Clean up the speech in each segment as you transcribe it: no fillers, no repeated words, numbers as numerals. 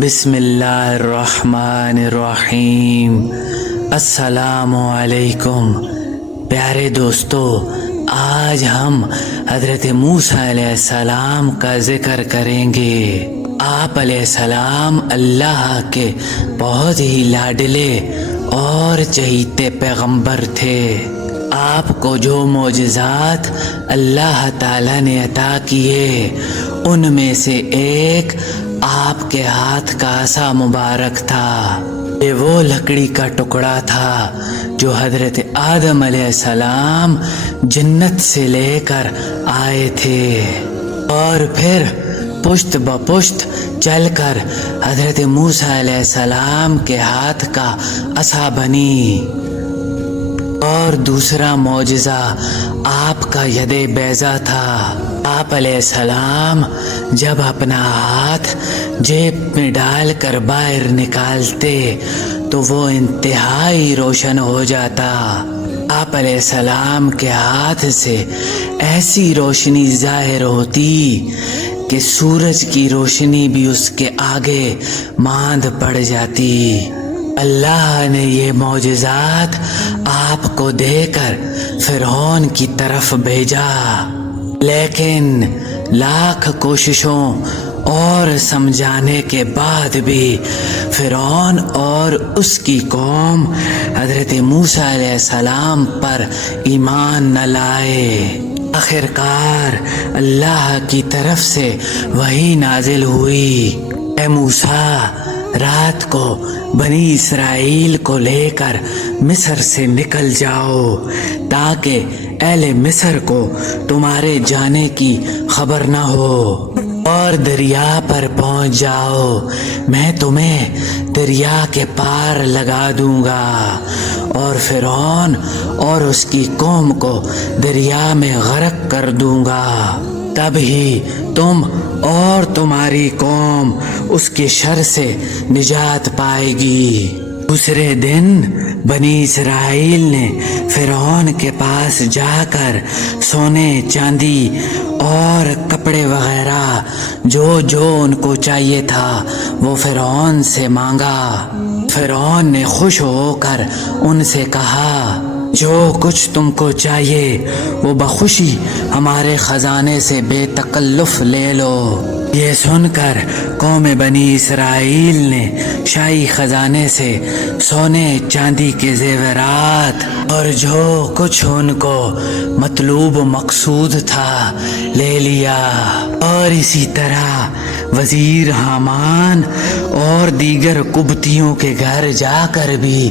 بسم اللہ الرحمن الرحیم۔ السلام علیکم پیارے دوستو، آج ہم حضرت موسیٰ علیہ السلام کا ذکر کریں گے۔ آپ علیہ السلام اللہ کے بہت ہی لاڈلے اور چہیتے پیغمبر تھے۔ آپ کو جو معجزات اللہ تعالیٰ نے عطا کیے ان میں سے ایک آپ کے ہاتھ کا عصا مبارک تھا۔ یہ وہ لکڑی کا ٹکڑا تھا جو حضرت آدم علیہ السلام جنت سے لے کر آئے تھے، اور پھر پشت بپشت چل کر حضرت موسیٰ علیہ السلام کے ہاتھ کا عصا بنی۔ اور دوسرا معجزہ آپ کا ید بیضا تھا۔ آپ علیہ السلام جب اپنا ہاتھ جیب میں ڈال کر باہر نکالتے تو وہ انتہائی روشن ہو جاتا۔ آپ علیہ السلام کے ہاتھ سے ایسی روشنی ظاہر ہوتی کہ سورج کی روشنی بھی اس کے آگے ماند پڑ جاتی۔ اللہ نے یہ معجزات آپ کو دے کر فرعون کی طرف بھیجا، لیکن لاکھ کوششوں اور سمجھانے کے بعد بھی فرعون اور اس کی قوم حضرت موسیٰ علیہ السلام پر ایمان نہ لائے۔ آخرکار اللہ کی طرف سے وحی نازل ہوئی، اے موسیٰ، رات کو بنی اسرائیل کو لے کر مصر سے نکل جاؤ تاکہ اہل مصر کو تمہارے جانے کی خبر نہ ہو، اور دریا پر پہنچ جاؤ، میں تمہیں دریا کے پار لگا دوں گا، اور فرعون اور اس کی قوم کو دریا میں غرق کر دوں گا۔ تب ہی تم اور تمہاری قوم اس کے شر سے نجات پائے گی۔ دوسرے دن بنی اسرائیل نے فرعون کے پاس جا کر سونے چاندی اور کپڑے وغیرہ جو ان کو چاہیے تھا وہ فرعون سے مانگا۔ فرعون نے خوش ہو کر ان سے کہا، جو کچھ تم کو چاہیے وہ بخوشی ہمارے خزانے سے بے تکلف لے لو۔ یہ سن کر قوم بنی اسرائیل نے شاہی خزانے سے سونے چاندی کے زیورات اور جو کچھ ان کو مطلوب و مقصود تھا لے لیا، اور اسی طرح وزیر حامان اور دیگر قبطیوں کے گھر جا کر بھی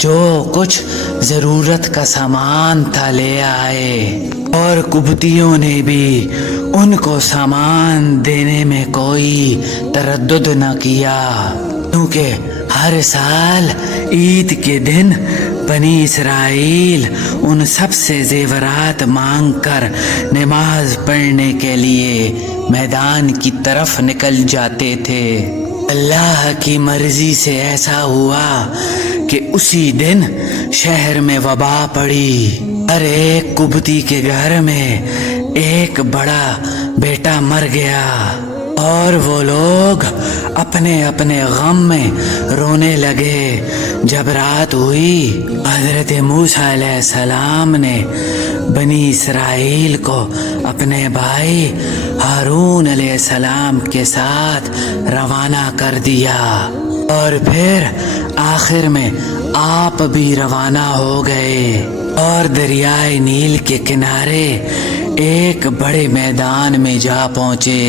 جو کچھ ضرورت کا سامان تھا لے آئے، اور قبطیوں نے بھی ان کو سامان دینے میں کوئی تردد نہ کیا، کیونکہ ہر سال عید کے دن بنی اسرائیل ان سب سے زیورات مانگ کر نماز پڑھنے کے لیے میدان کی طرف نکل جاتے تھے۔ اللہ کی مرضی سے ایسا ہوا کہ اسی دن شہر میں وبا پڑی۔ ہر ایک قبطی کے گھر میں ایک بڑا بیٹا مر گیا، اور وہ لوگ اپنے اپنے غم میں رونے لگے۔ جب رات ہوئی، حضرت موسیٰ علیہ السلام نے بنی اسرائیل کو اپنے بھائی ہارون علیہ السلام کے ساتھ روانہ کر دیا، اور پھر آخر میں آپ بھی روانہ ہو گئے، اور دریائے نیل کے کنارے ایک بڑے میدان میں جا پہنچے۔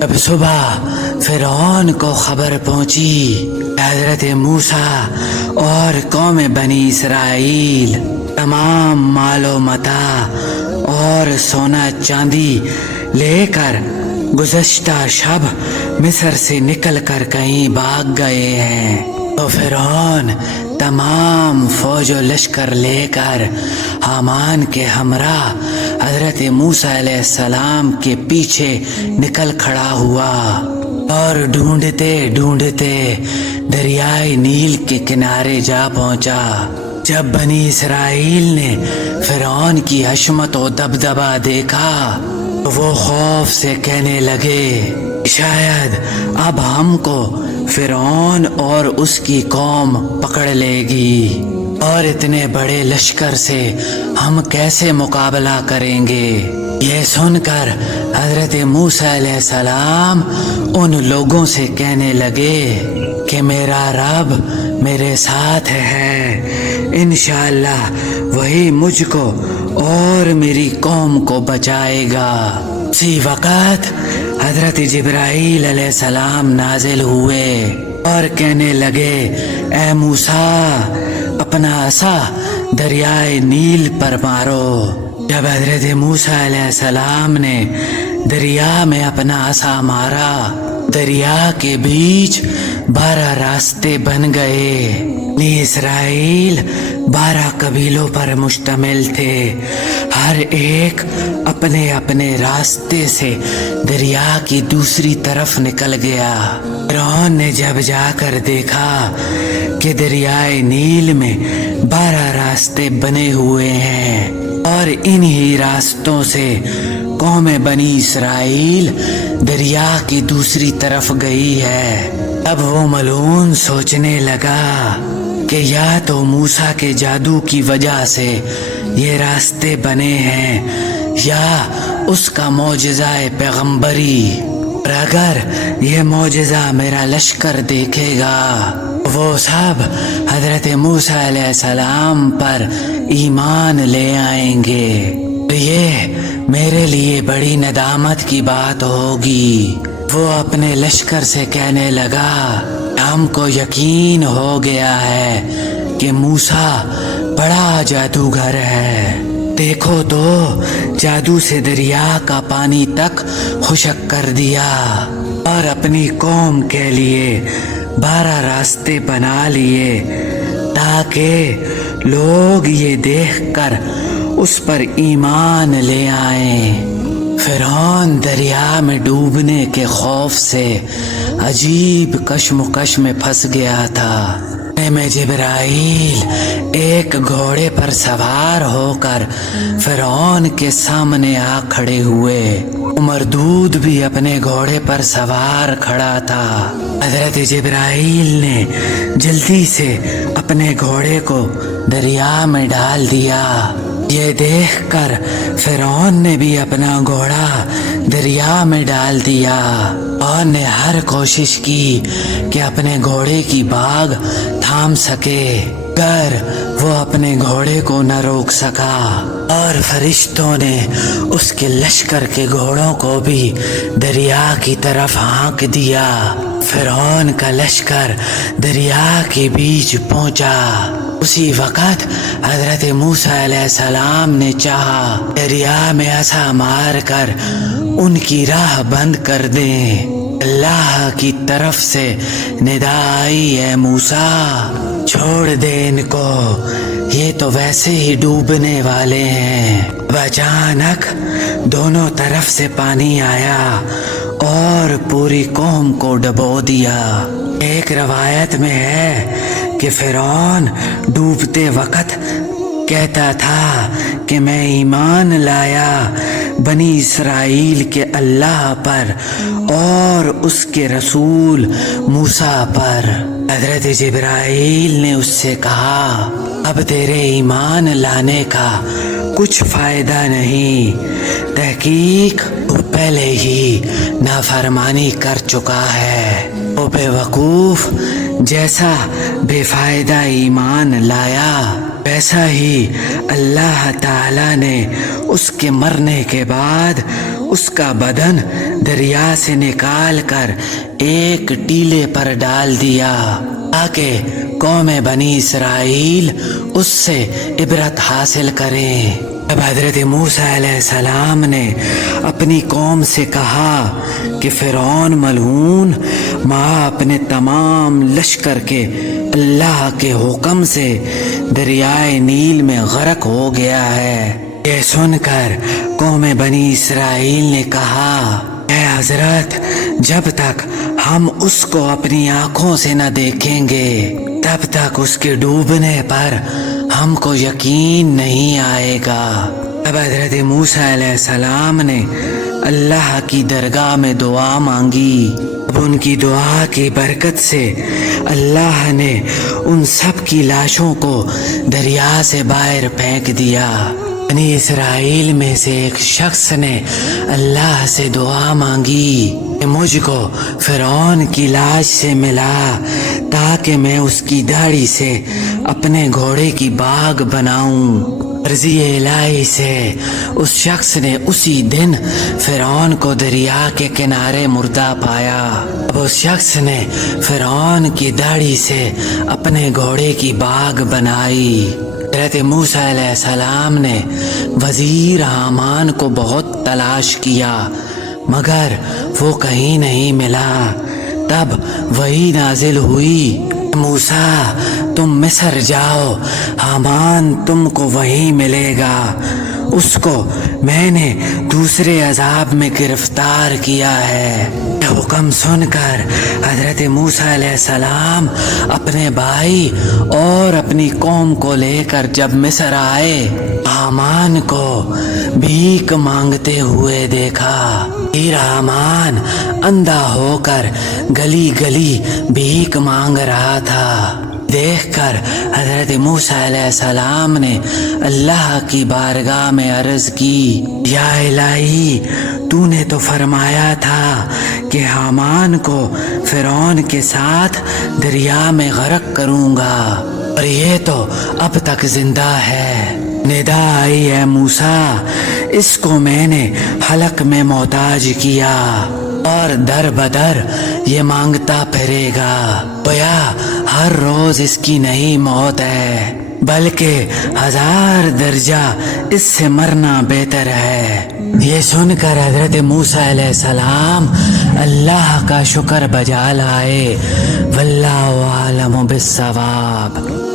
جب صبح فرعون کو خبر پہنچی، حضرت موسیٰ اور قوم بنی اسرائیل تمام مال و متاع اور سونا چاندی لے کر گزشتہ شب مصر سے نکل کر کہیں بھاگ گئے ہیں، تو فرعون تمام فوج و لشکر لے کر حامان کے ہمراہ حضرت موسیٰ علیہ السلام کے پیچھے نکل کھڑا ہوا، اور ڈھونڈتے ڈھونڈتے دریائے نیل کے کنارے جا پہنچا۔ جب بنی اسرائیل نے فرعون کی حشمت و دبدبہ دیکھا وہ خوف سے کہنے لگے شاید اب ہم کو فرعون اور اس کی قوم پکڑ لے گی، اور اتنے بڑے لشکر سے ہم کیسے مقابلہ کریں گے۔ یہ سن کر حضرت موسیٰ علیہ السلام ان لوگوں سے کہنے لگے کہ میرا رب میرے ساتھ ہے، انشاءاللہ وہی مجھ کو اور میری قوم کو بچائے گا۔ اسی وقت حضرت جبرائیل علیہ السلام نازل ہوئے اور کہنے لگے اے موسیٰ اپنا عصا دریائے نیل پر مارو۔ جب حضرت موسیٰ علیہ السلام نے دریا میں اپنا عصا مارا، دریا کے بیچ 12 راستے بن گئے۔ بنی اسرائیل 12 قبیلوں پر مشتمل تھے، ہر ایک اپنے اپنے راستے سے دریا کی دوسری طرف نکل گیا۔ فرعون نے جب جا کر دیکھا کہ دریائے نیل میں 12 راستے بنے ہوئے ہیں اور انہی راستوں سے قوم بنی اسرائیل دریا کی دوسری طرف گئی ہے، اب وہ ملعون سوچنے لگا کہ یا تو موسیٰ کے جادو کی وجہ سے یہ راستے بنے ہیں یا اس کا معجزہ پیغمبری، اور اگر یہ معجزہ میرا لشکر دیکھے گا وہ سب حضرت موسیٰ علیہ السلام پر ایمان لے آئیں گے، تو یہ میرے لیے بڑی ندامت کی بات ہوگی۔ وہ اپنے لشکر سے کہنے لگا ہم کو یقین ہو گیا ہے کہ موسیٰ بڑا جادوگر ہے، دیکھو تو جادو سے دریا کا پانی تک خشک کر دیا اور اپنی قوم کے لیے 12 راستے بنا لیے تاکہ لوگ یہ دیکھ کر اس پر ایمان لے آئیں۔ فرعون دریا میں ڈوبنے کے خوف سے عجیب کشمکش میں پھنس گیا تھا۔ میں جبرائیل ایک گھوڑے پر سوار ہو کر فرعون کے سامنے آ کھڑے ہوئے، مردود بھی اپنے گھوڑے پر سوار کھڑا تھا۔ حضرت جبرائیل نے جلدی سے اپنے گھوڑے کو دریا میں ڈال دیا۔ یہ دیکھ کر فرعون نے بھی اپنا گھوڑا دریا میں ڈال دیا اور نے ہر کوشش کی کہ اپنے گھوڑے کی باگ تھام سکے، مگر وہ اپنے گھوڑے کو نہ روک سکا، اور فرشتوں نے اس کے لشکر کے گھوڑوں کو بھی دریا کی طرف ہانک دیا۔ فرعون کا لشکر دریا کے بیچ پہنچا۔ اسی وقت حضرت موسیٰ علیہ السلام نے چاہا دریا میں عصا مار کر ان کی راہ بند کر دیں۔ اللہ کی طرف سے ندا آئی اے موسیٰ چھوڑ دے ان کو، یہ تو ویسے ہی ڈوبنے والے ہیں۔ اچانک دونوں طرف سے پانی آیا اور پوری قوم کو ڈبو دیا۔ ایک روایت میں ہے کہ فرعون ڈوبتے وقت کہتا تھا کہ میں ایمان لایا بنی اسرائیل کے اللہ پر اور اس کے رسول موسیٰ پر۔ حضرت جبرائیل نے اس سے کہا اب تیرے ایمان لانے کا کچھ فائدہ نہیں، تحقیق تو پہلے ہی نافرمانی کر چکا ہے۔ وہ بے وقوف جیسا بے فائدہ ایمان لایا ویسا ہی اللہ تعالیٰ نے اس کے مرنے کے بعد اس کا بدن دریا سے نکال کر ایک ٹیلے پر ڈال دیا تاکہ قوم بنی اسرائیل اس سے عبرت حاصل کریں۔ جب حضرت موسیٰ علیہ السلام نے اپنی قوم سے کہا کہ فرعون ملعون ماں اپنے تمام لشکر کے اللہ کے حکم سے دریائے نیل میں غرق ہو گیا ہے، یہ سن کر قوم بنی اسرائیل نے کہا اے حضرت جب تک ہم اس کو اپنی آنکھوں سے نہ دیکھیں گے تب تک اس کے ڈوبنے پر ہم کو یقین نہیں آئے گا۔ اب حضرت موسیٰ علیہ السلام نے اللہ کی درگاہ میں دعا مانگی۔ اب ان کی دعا کی برکت سے اللہ نے ان سب کی لاشوں کو دریا سے باہر پھینک دیا۔ بنی اسرائیل میں سے ایک شخص نے اللہ سے دعا مانگی کہ مجھ کو فرعون کی لاش سے ملا تاکہ میں اس کی داڑھی سے اپنے گھوڑے کی باغ بناؤں۔ مرضی الہی سے اس شخص نے اسی دن فرعون کو دریا کے کنارے مردہ پایا۔ اب اس شخص نے فرعون کی داڑھی سے اپنے گھوڑے کی باغ بنائی۔ حضرت موسیٰ علیہ السلام نے وزیر حامان کو بہت تلاش کیا مگر وہ کہیں نہیں ملا۔ تب وحی نازل ہوئی، موسیٰ تم مصر جاؤ، حامان تم کو وہیں ملے گا، اس کو میں نے دوسرے عذاب میں گرفتار کیا ہے۔ یہ حکم سن کر حضرت موسیٰ علیہ السلام اپنے بھائی اور اپنی قوم کو لے کر جب مصر آئے، حامان کو بھیک مانگتے ہوئے دیکھا۔ پھر حامان اندھا ہو کر گلی گلی بھیک مانگ رہا تھا۔ دیکھ کر حضرت موسیٰ علیہ السلام نے اللہ کی بارگاہ میں عرض کی، یا الہی تو نے تو فرمایا تھا کہ حامان کو فرعون کے ساتھ دریا میں غرق کروں گا، اور یہ تو اب تک زندہ ہے۔ ندا آئی ہے موسیٰ، اس کو میں نے حلق میں محتاج کیا اور در بدر یہ مانگتا پھرے گا۔ گویا ہر روز اس کی نئی موت ہے، بلکہ 1000 درجہ اس سے مرنا بہتر ہے۔ یہ سن کر حضرت موسیٰ علیہ السلام اللہ کا شکر بجا لائے۔ واللہ عالم بالصواب۔